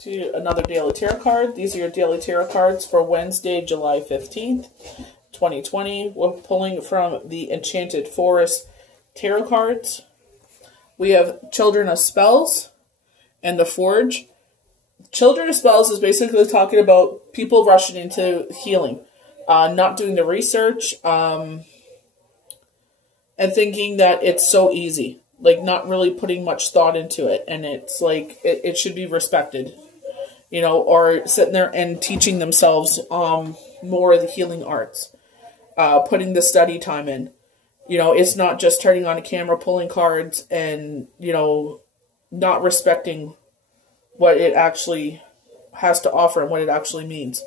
To another daily tarot card. These are your daily tarot cards for Wednesday, July 15th, 2020. We're pulling from the Enchanted Forest tarot cards. We have Children of Spells and the Forge. Children of Spells is basically talking about people rushing into healing, not doing the research, and thinking that it's so easy. Like, not really putting much thought into it. And it's like, it should be respected. You know, or sitting there and teaching themselves more of the healing arts. Putting the study time in. You know, it's not just turning on a camera, pulling cards, and, you know, not respecting what it actually has to offer and what it actually means.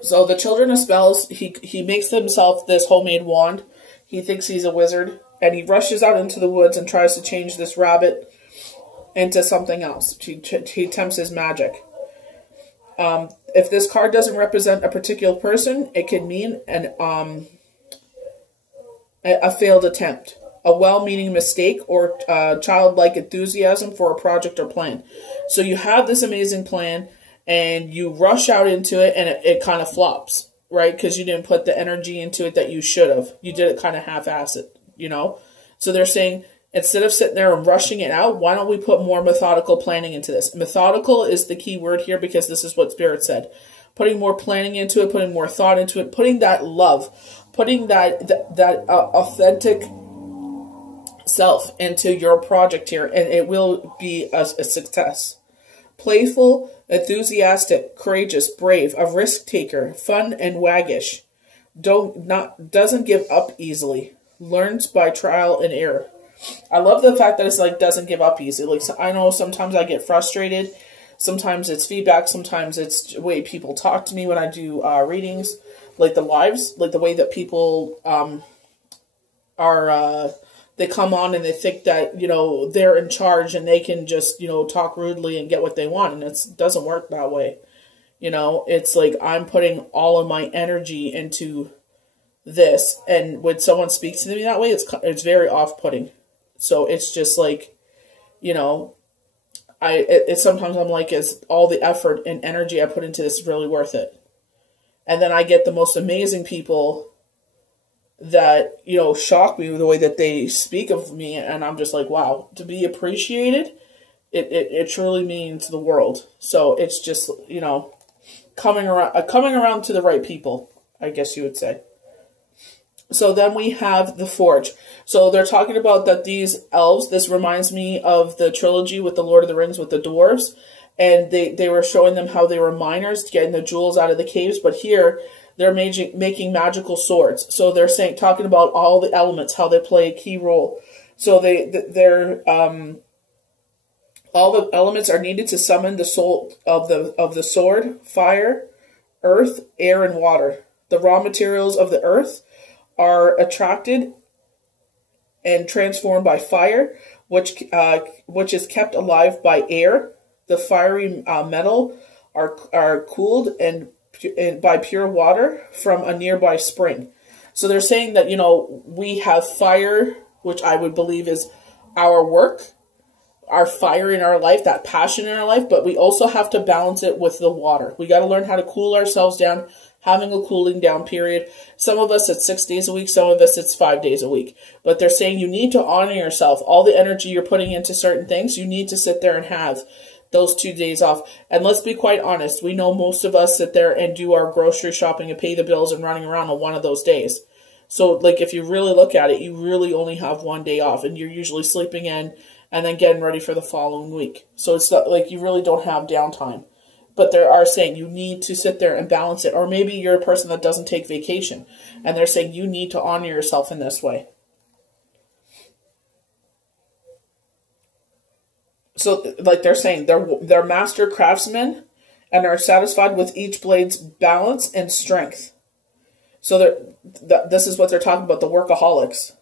So the Children of Spells, he makes himself this homemade wand. He thinks he's a wizard. And he rushes out into the woods and tries to change this rabbit into something else. He attempts his magic. If this card doesn't represent a particular person, it can mean a failed attempt, a well-meaning mistake, or childlike enthusiasm for a project or plan. So you have this amazing plan, and you rush out into it, and it kind of flops, right? Because you didn't put the energy into it that you should have. You did it kind of half-assed. You know, so they're saying, instead of sitting there and rushing it out, why don't we put more methodical planning into this? Methodical is the key word here, because this is what Spirit said. Putting more planning into it, putting more thought into it, putting that love, putting that authentic self into your project here, and it will be a success. Playful, enthusiastic, courageous, brave, a risk taker, fun and waggish. Doesn't give up easily. Learns by trial and error. I love the fact that it's like doesn't give up easy. Like, I know sometimes I get frustrated. Sometimes it's feedback. Sometimes it's the way people talk to me when I do readings, like the lives, like the way that people they come on and they think that, you know, they're in charge and they can just, you know, talk rudely and get what they want, and it doesn't work that way. You know, it's like I'm putting all of my energy into this, and when someone speaks to me that way, it's very off-putting. So it's just like, you know, sometimes I'm like, is all the effort and energy I put into this really worth it? And then I get the most amazing people that, you know, shock me with the way that they speak of me, and I'm just like, wow, to be appreciated, it truly means the world. So it's just, you know, coming around to the right people, I guess you would say. So then we have the Forge. So they're talking about that these elves, this reminds me of the trilogy with the Lord of the Rings with the dwarves. And they were showing them how they were miners getting the jewels out of the caves. But here, they're making magical swords. So they're talking about all the elements, how they play a key role. So all the elements are needed to summon the soul of the sword: fire, earth, air, and water. The raw materials of the earth are attracted and transformed by fire, which is kept alive by air. The fiery metal are cooled and by pure water from a nearby spring. So they're saying that, you know, we have fire, which I would believe is our work, our fire in our life, that passion in our life, but we also have to balance it with the water. We got to learn how to cool ourselves down, having a cooling down period. Some of us, it's 6 days a week. Some of us, it's 5 days a week. But they're saying you need to honor yourself. All the energy you're putting into certain things, you need to sit there and have those 2 days off. And let's be quite honest. We know most of us sit there and do our grocery shopping and pay the bills and running around on one of those days. So, like, if you really look at it, you really only have 1 day off. And you're usually sleeping in and then getting ready for the following week. So it's not like you really don't have downtime. But they are saying you need to sit there and balance it. Or maybe you're a person that doesn't take vacation. And they're saying you need to honor yourself in this way. So, like they're saying, they're master craftsmen and are satisfied with each blade's balance and strength. So this is what they're talking about, the workaholics.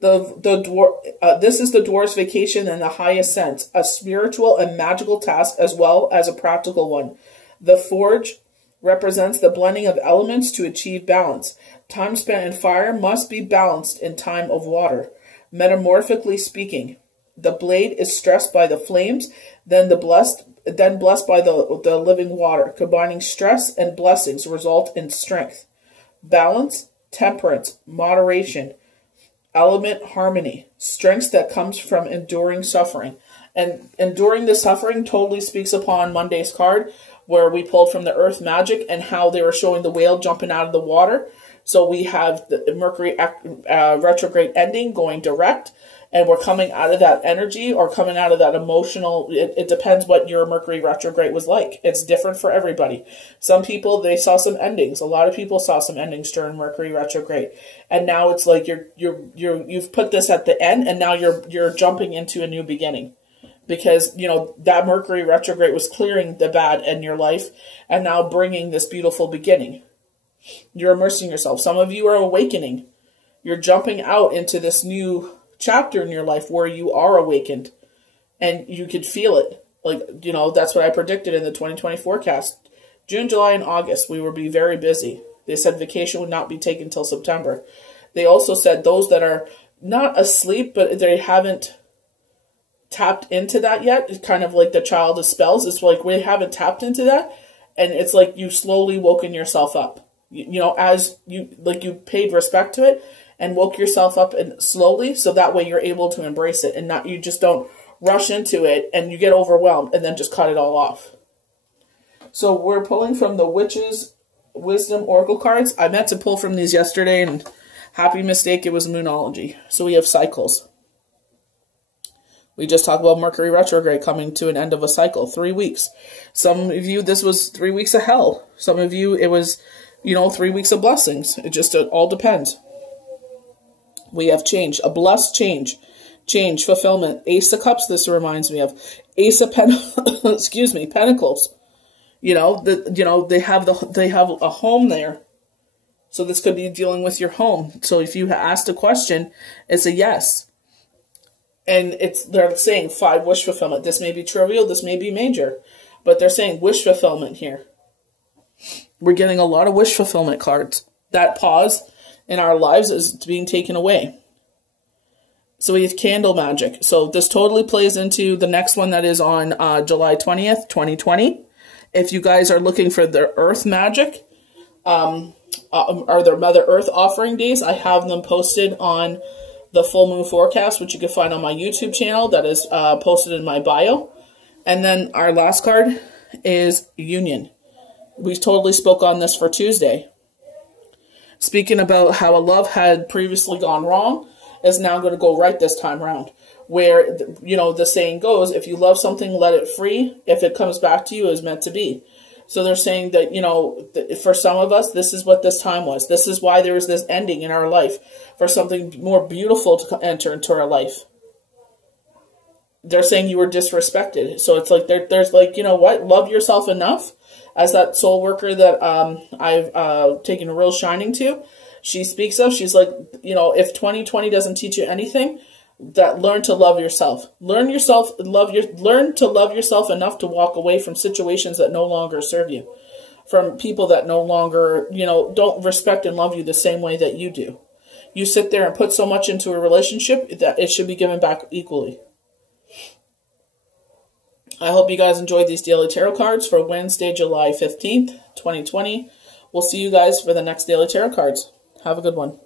This is the dwarf's vacation in the highest sense, a spiritual and magical task as well as a practical one. The forge represents the blending of elements to achieve balance. Time spent in fire must be balanced in time of water. Metamorphically speaking, The blade is stressed by the flames, then blessed by the living water. Combining stress and blessings result in strength, balance, temperance, moderation, element harmony, strength that comes from enduring suffering. And enduring the suffering totally speaks upon Monday's card, where we pulled from the earth magic and how they were showing the whale jumping out of the water. So we have the Mercury retrograde ending, going direct, and we're coming out of that energy or coming out of that emotional. It depends what your Mercury retrograde was like. It's different for everybody. Some people, they saw some endings. A lot of people saw some endings during Mercury retrograde, and now it's like you've put this at the end, and now you're jumping into a new beginning. Because, you know, that Mercury retrograde was clearing the bad in your life and now bringing this beautiful beginning. You're immersing yourself. Some of you are awakening. You're jumping out into this new chapter in your life where you are awakened. And you could feel it. Like, you know, that's what I predicted in the 2020 forecast. June, July, and August, we would be very busy. They said vacation would not be taken until September. They also said those that are not asleep, but they haven't tapped into that yet. It's kind of like the child of spells. It's like we haven't tapped into that, and it's like you slowly woken yourself up. You know, as you paid respect to it and woke yourself up and slowly, so that way you're able to embrace it and not, you just don't rush into it and you get overwhelmed and then just cut it all off. So we're pulling from the Witch's Wisdom Oracle cards. I meant to pull from these yesterday, and happy mistake, it was Moonology. So we have cycles. We just talked about Mercury retrograde coming to an end of a cycle, 3 weeks. Some of you, this was 3 weeks of hell. Some of you, it was, 3 weeks of blessings. It all depends. We have change, a blessed change, fulfillment. Ace of Cups, this reminds me of. Ace of Pentacles. They have a home there. So this could be dealing with your home. So if you asked a question, it's a yes. And they're saying 5 wish fulfillment. This may be trivial, this may be major, but they're saying wish fulfillment here. We're getting a lot of wish fulfillment cards. That pause in our lives is being taken away. So we have candle magic. So this totally plays into the next one that is on July 20th, 2020. If you guys are looking for the earth magic, or their Mother Earth offering days, I have them posted on the full moon forecast, which you can find on my YouTube channel. That is posted in my bio. And then our last card is union. We totally spoke on this for Tuesday. Speaking about how a love had previously gone wrong is now going to go right this time around. Where, the saying goes, if you love something, let it free. If it comes back to you, it's meant to be. So they're saying that, for some of us, this is what this time was. This is why there is this ending in our life, for something more beautiful to enter into our life. They're saying you were disrespected. So it's like, there's like, love yourself enough. As that soul worker that I've taken a real shining to, she speaks of, she's like, if 2020 doesn't teach you anything, that learn to love yourself. Learn to love yourself enough to walk away from situations that no longer serve you. From people that no longer, don't respect and love you the same way that you do. You sit there and put so much into a relationship that it should be given back equally. I hope you guys enjoyed these daily tarot cards for Wednesday, July 15th, 2020. We'll see you guys for the next daily tarot cards. Have a good one.